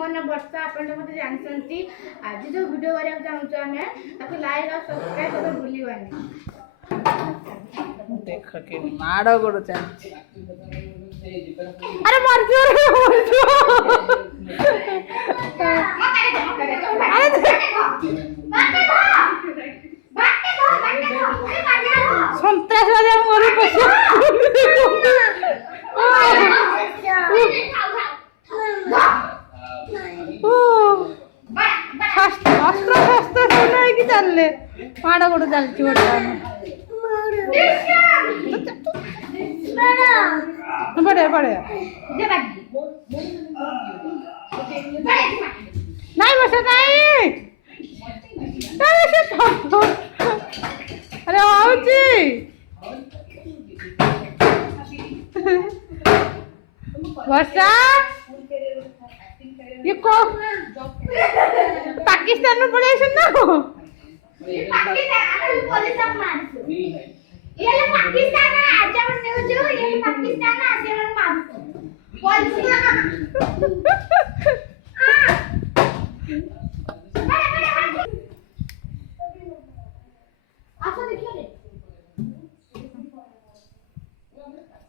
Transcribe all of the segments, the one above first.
मो ना वर्षा आपण मते जानसंती आज जो वीडियो करिया चाहूछु हमें ताको लाइक और सब्सक्राइब कर भूलिबानी देख के माड़ो गोड़ चल अरे मर गयो संतरासवादी मोर पछे चलले माड़ गोड़ चलती बड़े बड़े नहीं बस नहीं अरे आउची वर्षा ये को पाकिस्तान में पड़े ना पाकिस्तान पुलिस मारसु ये पाकिस्तान आजमन न्यूज ये पाकिस्तान आजमन मारसु पुलिस आसो देखिए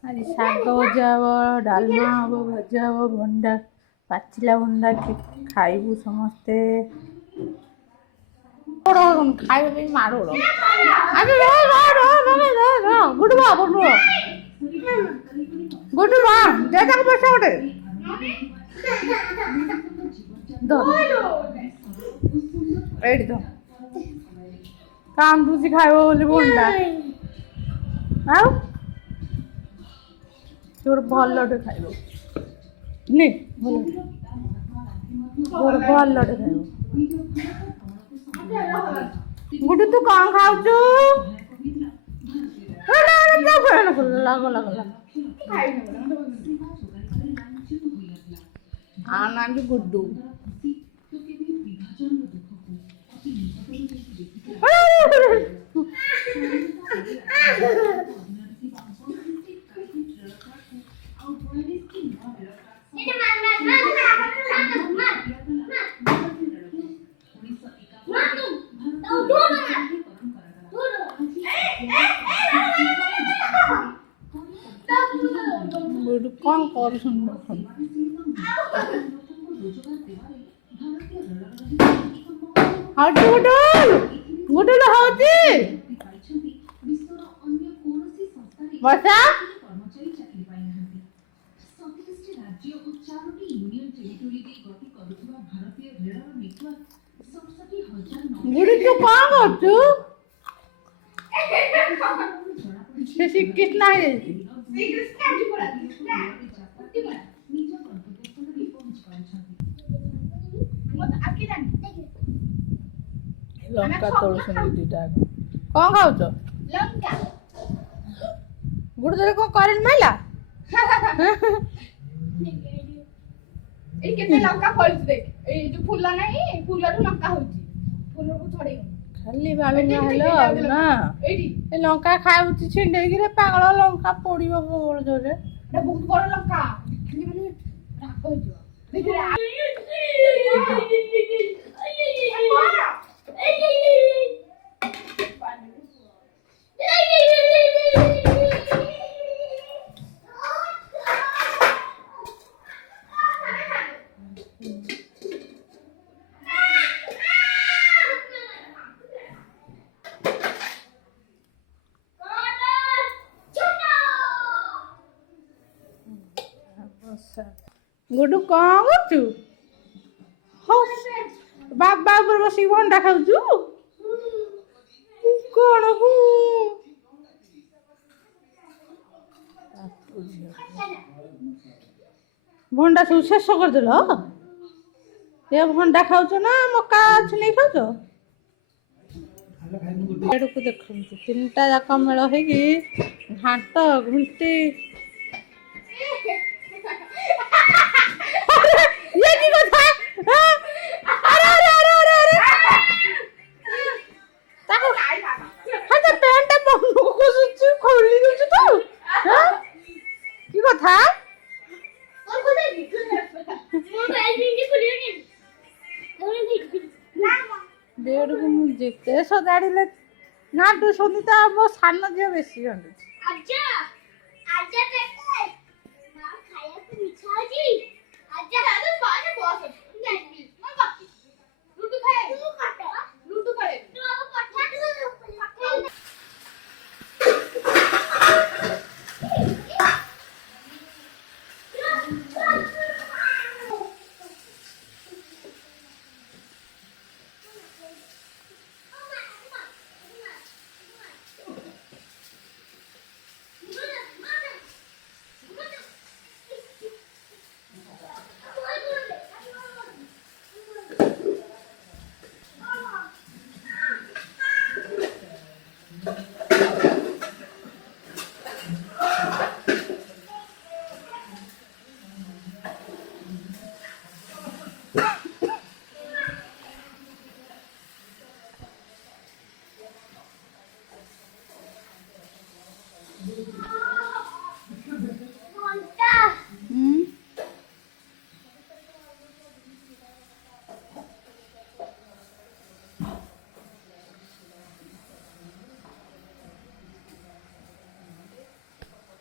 आज शाग भजा हम डालमा हम भजा हम भंडा पाचिला भंडा खाइबू समस्ते खाइबे मारो अरे गुड बा दे तक पैसा गोटे एडी तो काम दूसरी खाइब बोली भंडा आउ तोर भलटे खाइब नी तोर भलटे खाइब गुड्डू तू कौन खाऊ आना भी गुड्डू कौन कर वर्षा गुड़ी तू कौन करछु से शिक्षित नहीं लंका तोड़ दीटा कौन खाऊ लंका गुड़ तोरे को करेंट माइला ए केते लंका फल देख ए जो फूला नहीं फूला तो लंका होची फूल को छड़े खाली बाबे ना हेलो ना एडी ए लंका खाउची छिंडे गिरे पागल लंका पोड़ीबो बोल जोरे एटा बहुत बड़ लंका खाली माने राग होजो देख रे गुड्डू कौन करछु बाबा ऊपर बसी भंडा खाउछु कौन हूँ भंडा सब शेष करदेल ये भंडा खाउछ ना मक्का नहीं खाउछ को देखु तीनटा जाक मेल हो घाट घुंटी ये की कथा अरे अरे अरे अरे अरे ताको हां पैंटा बंदू को सुचु खोली दुछु तो हां की कथा और को दे मो पैंट की खोलियो नि ଘରକୁ ମୁଁ ଯେତେ ସଜାଡ଼ିଲେ ନାଠୁ ସୁନିତା ମୋ ସାନ ଝିଅ ବେଶୀ କାନ୍ଦୁଛି। ଆଜା ଆଜା ଦେଖେ ମା ଖାଇବାକୁ ଇଚ୍ଛା ଅଛି। ଆଜା ଦାଦୁ ବାରେ ବସ ଯାଇବି ମୁଁ ବାକି ଲୁଟୁ ଖାଏ ତୁ କାଟ ଲୁଟୁ ଖାଏ ତୁ ଆମ ପଠା ତୁ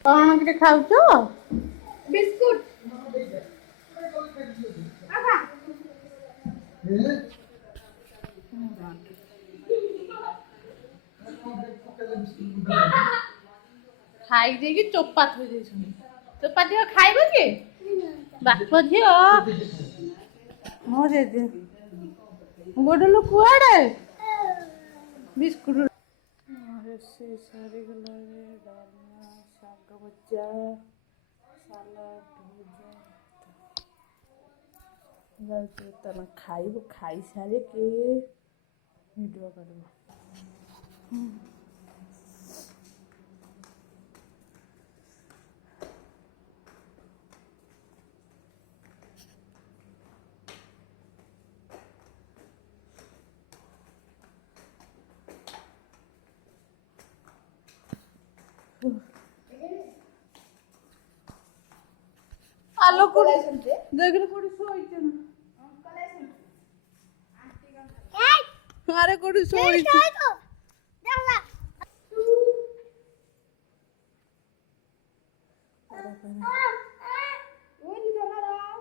କଣ କିରେ ଖାଉଛ? ବିସ୍କୁଟ ଆବା ଖାଇ ଦେଇକି ଚୋପା ଥୋଇ ଦେଇଛନ୍ତି। ଚୋପା ଝିଅ ଖାଇବ କି? ବାପ ଝିଅ ମୋ ଜେଜେ ଗୋଡଲୁ କୁଆଡେ ବିସ୍କୁଟ ରୋଷେଇ ସରିଗଲାଣି। ଡାଲମା, ଶାଗ ଭଜା, ସାଲାଡ ଭଜା ଯାଉଛି ତମେ ଖାଇବୁ। ଖାଇସାରିକି ଭିଡ଼ିଓ କରିବ। আলো করে দেখলে কোটি শোইছে না। আরে কোটি শোইছে।